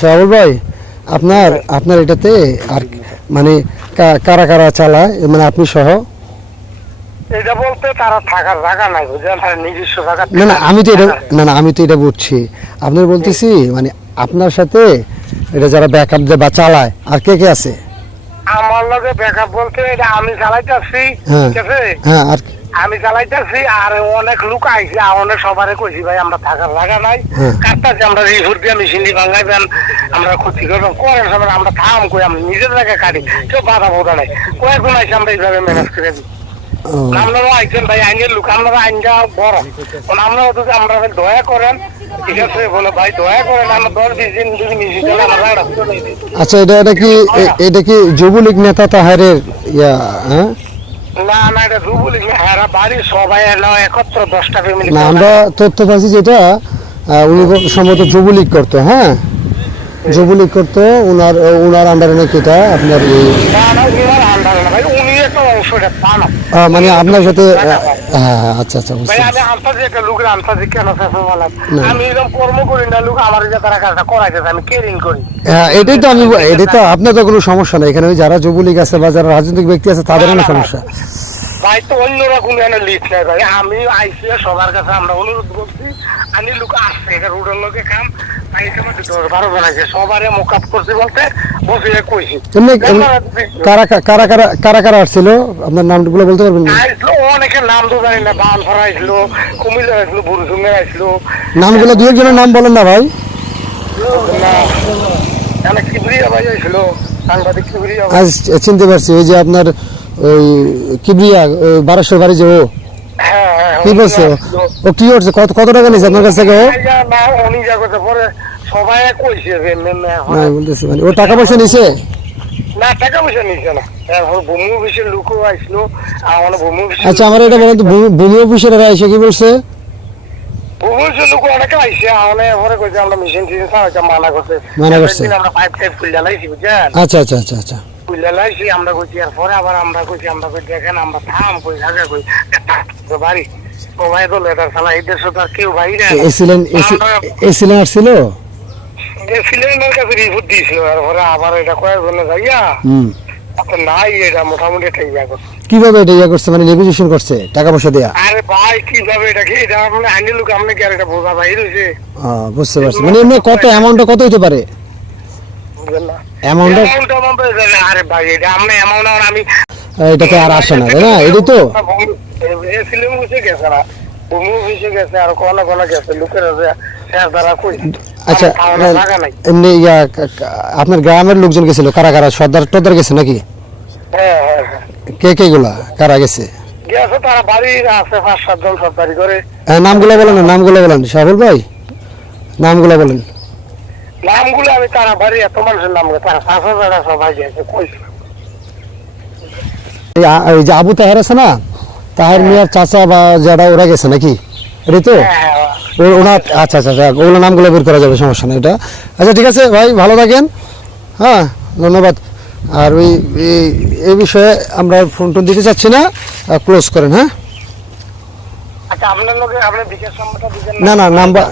শাহুল ভাই, আপনার আপনার এটাতে আর মানে কারা কারা চালায়, মানে আপনি সহ? এটা বলতে তারা থাকার জায়গা নাই, বুঝলেন, নিজস্ব জায়গা। না না আমি তো এটা না না আমি তো এটা বুঝছি, আপনার বলতেছি মানে আপনার সাথে এটা যারা ব্যাকআপ দেয় বা চালায় আর কে কে আছে? আমার লগে ব্যাকআপ বলতে এটা আমি চালাইতেছি, হ্যাঁ ঠিক আছে, হ্যাঁ। আর আমি চালাইতেছি, আর অনেক লোক আইছে, অনেক সবারে কইছি ভাই আমরা থাকার জায়গা নাই, হ্যাঁ। কাটতাছি আমরা রিপোর্ট দিয়ে মেশিন দিয়ে ভাঙাইবেন, আমরা ক্ষতি করবেন, করেন সময় আমরা থাম কই, আমরা নিজের জায়গায় কাটি, কেউ বাধা বোধা নাই, কয়েকজন আইসে আমরা এইভাবে ম্যানেজ করে দিই। ও, আপনারাও আইছেন ভাই, আইনের লোক, আপনারা আইনটা বড়, আমরাও তো আমরা দয়া করেন, ঠিক আছে, বলে ভাই দয়া করেন, আমরা 10-20 দিন যদি মিশি চলে আমরা রাস্তা নেই। আচ্ছা এটা কি এটা কি যুবলীগ নেতা তাহারের ইয়া? হ্যাঁ না না, এটা যুবলীগ না, হারা বাড়ির সবাই এলো একত্র 10টা ফ্যামিলি। না, আমরা তথ্য পাচ্ছি যেটা উনি সম্ভবত যুবলীগ করতো। হ্যাঁ যুবলীগ করতো, ওনার ওনার আন্ডারে নাকি এটা আপনার না না, উনার আন্ডারে না ভাই, উনি একটা অংশ, এটা তা না। মানে আপনার সাথে। হ্যাঁ আচ্ছা আচ্ছা বুঝতে ভাই আমি পারছি। আনতাছি একটা লোকের, আনতাছি কেন বললাম, না। আমি এরকম কর্ম করি না, লোক আমার যে তারা কাজটা করাইতেছে, আমি কেয়ারিং করি। হ্যাঁ এটাই তো আমি, এটাই তো আপনার তো কোনো সমস্যা নেই এখানে, ওই যারা যুবলীগ আছে বা যারা রাজনৈতিক ব্যক্তি আছে তাদের কোনো সমস্যা। ভাই তো অন্যরা কোনো এনে লিস্ট নাই ভাই, আমি আইসি সবার কাছে আমরা অনুরোধ করছি, আমি লোক আসছে এটা রুডের লোকে কাম, ভাই এখানে 10-12 জন আছে, সবারে মোকাপ করছি বলতে বসে কইছি। কারা কারা কারা কারা কারা আসছিল, আপনার নামগুলো বলতে পারবেন না? আইসলো অনেকের নাম তো জানি না, বানফারা আইসলো, কুমিল্লা আইসলো, বুরুসুঙ্গের আইসলো। নামগুলো দু একজনের নাম বলেন না ভাই। না কিবরিয়া ভাই আইসলো, সাংবাদিক কিবরিয়া ভাই। আজ চিনতে পারছি, ওই যে আপনার ওই কিবরিয়া বারাসের বাড়ি যে ও, হ্যাঁ হ্যাঁ, কি বলছে ও কি করছে, কত কত টাকা নিয়েছে আপনার কাছ থেকে ও? না উনি যা করছে পরে সবাই কইছে যে না বলতেছি মানে ও টাকা পয়সা নিছে? না টাকা পয়সা নিচ্ছে না, এখন ভূমি অফিসের লোকও আইসলো, আমার ভূমি অফিস। আচ্ছা আমার এটা বলেন তো, ভূমি অফিসের এসে কি বলছে? ভূমি অফিসের লোক অনেকে আইসে, আমার পরে কইছে আমরা মেশিন টিশিন চালাইতে মানা করছে, মানা করছে। আমরা পাইপ টাইপ খুলে লাইছি, বুঝছেন, আচ্ছা আচ্ছা আচ্ছা আচ্ছা। খুলে লাইছি, আমরা কইছি, আর পরে আবার আমরা কইছি দেখেন আমরা থাম কই আগে কই বাড়ি সবাই তো লেটার চালা, এই দেশে তো আর কেউ বাইরে এসিলেন এসিলেন আসছিল? সিলিন্ডার কাছে রিপোর্ট দিয়েছিল, আর পরে আবার এটা কয়েকজন যাইয়া এখন নাই, এটা মোটামুটি একটা ইয়া করছে। কিভাবে এটা ইয়া করছে, মানে নেগোসিয়েশন করছে টাকা পয়সা দেয়া? আরে ভাই কিভাবে এটা কি, এটা আপনি আইনি লোক, আপনি কি আর এটা বোঝা ভাই রয়েছে, বুঝতে পারছি, মানে এমনি কত অ্যামাউন্টটা কত হতে পারে? বুঝলেন না অ্যামাউন্টটা আরে ভাই এটা আপনি অ্যামাউন্ট আমি এটাতে আর আসে না তাই না, এটাই তো ফিল্ম বসে গেছে না, ভূমি অফিসে গেছে, আর কোনো কোনো গেছে লোকের দ্বারা কই। আচ্ছা এমনি আপনার গ্রামের লোকজন গেছিল কারা কারা, সর্দার টর্দার গেছে নাকি? হ্যাঁ হ্যাঁ হ্যাঁ কে কে গুলা কারা গেছে? গেছে, তারা বাড়ির আছে 5-7 জন সব বাড়ি করে। নামগুলো বলেন না, নামগুলো বলেন শাহুল ভাই, নামগুলো বলেন। নামগুলো আমি তারা বাড়ি এত মানুষের নাম, তারা 5,000 সবাই গেছে কইছে। ওই যে আবু তাহের আছে না, তাহের মিয়ার চাচা বা যারা ওরা গেছে নাকি, এটাই তো ওনার? আচ্ছা আচ্ছা ওগুলো নামগুলো বের করা যাবে, সমস্যা নেই এটা। আচ্ছা ঠিক আছে ভাই, ভালো থাকেন, হ্যাঁ ধন্যবাদ। আর ওই এই বিষয়ে আমরা ফোন টোন দিতে চাচ্ছি না, ক্লোজ করেন। হ্যাঁ আচ্ছা আপনার লোকে আপনার বিকাশ নাম্বারটা দিবেন না না নাম্বার